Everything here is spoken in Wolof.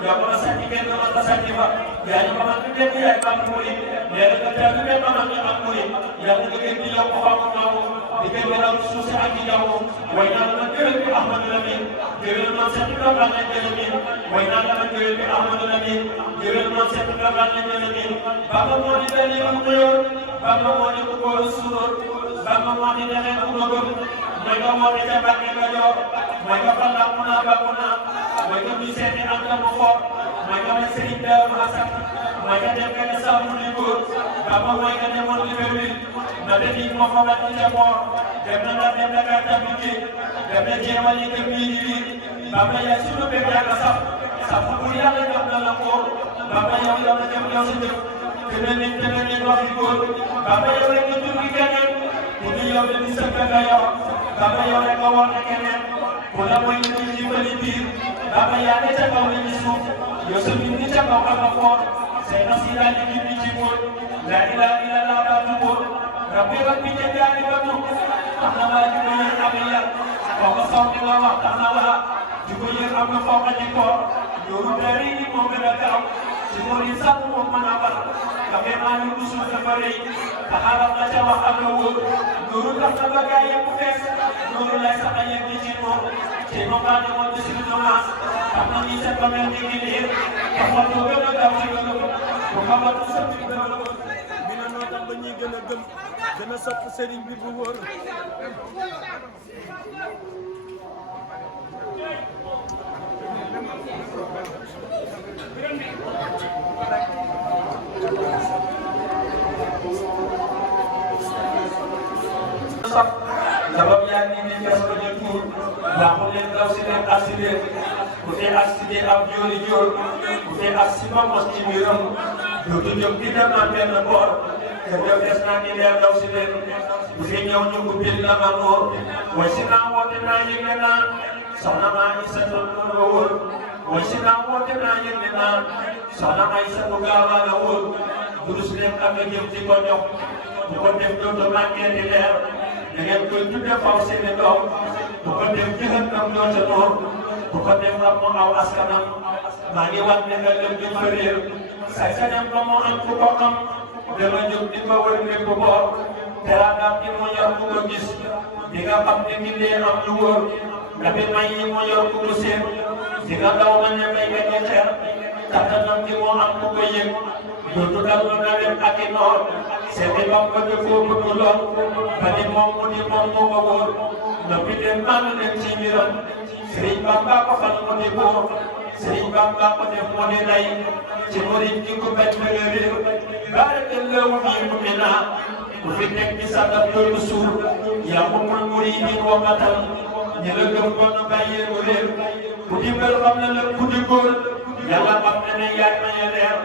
yang mana sakit kan mana sakit pak yang mana kita dia kamu murid yang kita juga mana yang murid yang kita dia paham kamu kita dalam susah lagi jauh wajah mana kerja Ahmad Nabi kerja mana sakit kan mana kerja wajah mana kerja Ahmad Nabi kerja mana sakit kan mana kerja bapa mau ditanya umur bapa mau diukur surut bapa mau ditanya umur mereka mau ditembak mereka pandang mana mereka bisa diangkat mufak mereka masih dah merasa mereka jangan selalu libur bapa mereka jangan libur nanti di Muhammad dijamur dan kata bikin dan jaman itu bikin bapa yang sudah berjaga sapu kuliah yang dalam kor bapa yang dalam sejuk kemudian libur bapa yang itu bikin ini yang bisa bergaya bapa yang kawan kenen bola mo ini di Filipin bapa yang ada kau ini sup Yusuf ini kau kafir saya nasi lagi di Jepun la ilaha illallah batu Rabbi jadi batu nama juga abiya kau kesal dengan tanah juga yang apa kau kajiko dulu dari ini mau beragam semua insan mau menapar kami malu usul kembali taharap aja waktu dulu tak sebagai yang bukes dulu lah sama yang di Jepun Jepun kan yang mau disini mas karena bisa pamer dikit kalau juga nggak tahu Muhammad Sadiq mina notam ba ñi gëna gëm gëna sopp sëriñ bi bu wóor sabab yaa ngi ni gas ko ñu tour waxu leen daw ci leen assidé ku té assidé ab jori jor ku té asima mos ci miram dootu jóg di dem na benn boor te def des naa ni leer daw ci leen bu fi ñëw ñu ko bil la amoor way si naa woote naa yëgle naa soxna maa isa ton la wóor way si naa woote naa yëgle naa soxna maa isa bu gaawa la wóor durus leen am nga jëm di ko jox bu ko def dootu manqué di leer da ngeen koy tudde faw seeni doom bu ko def jëxënam dootu noor bu ko def rab mu aw askanam maa ngi wax ne nga dem di fa réer say sañam ba moo am ku ko xam dama jóg di ko wër ne ko boor teraangam gi mu yor ku ko gis di nga xam ne ngi lee am lu wóor ndaxte may yi mu yor ku ko seen di nga daw ma ne may gañe xeer kattanam gi moo am ku ko yëg dootu dal lu nawet ak i noor seeti bam ko defoo bëgg lool ba ni moom mu ni moom moo ko wóor noppi leen maanu leen ci mbiram Sëriñ Bamba ko fal mu ni buur Sëriñ Bamba ko def mu ni lay ci murid gi ko bañ ba nga réer barakallahu fii mu mi naa ku fi nekk di sàddam loolu suur yaa umul muridi wamatal ñi la gëm ko nu bàyyee mu réer ku di mbër xam na la ku di góor yàlla xam na ne yaay maye leer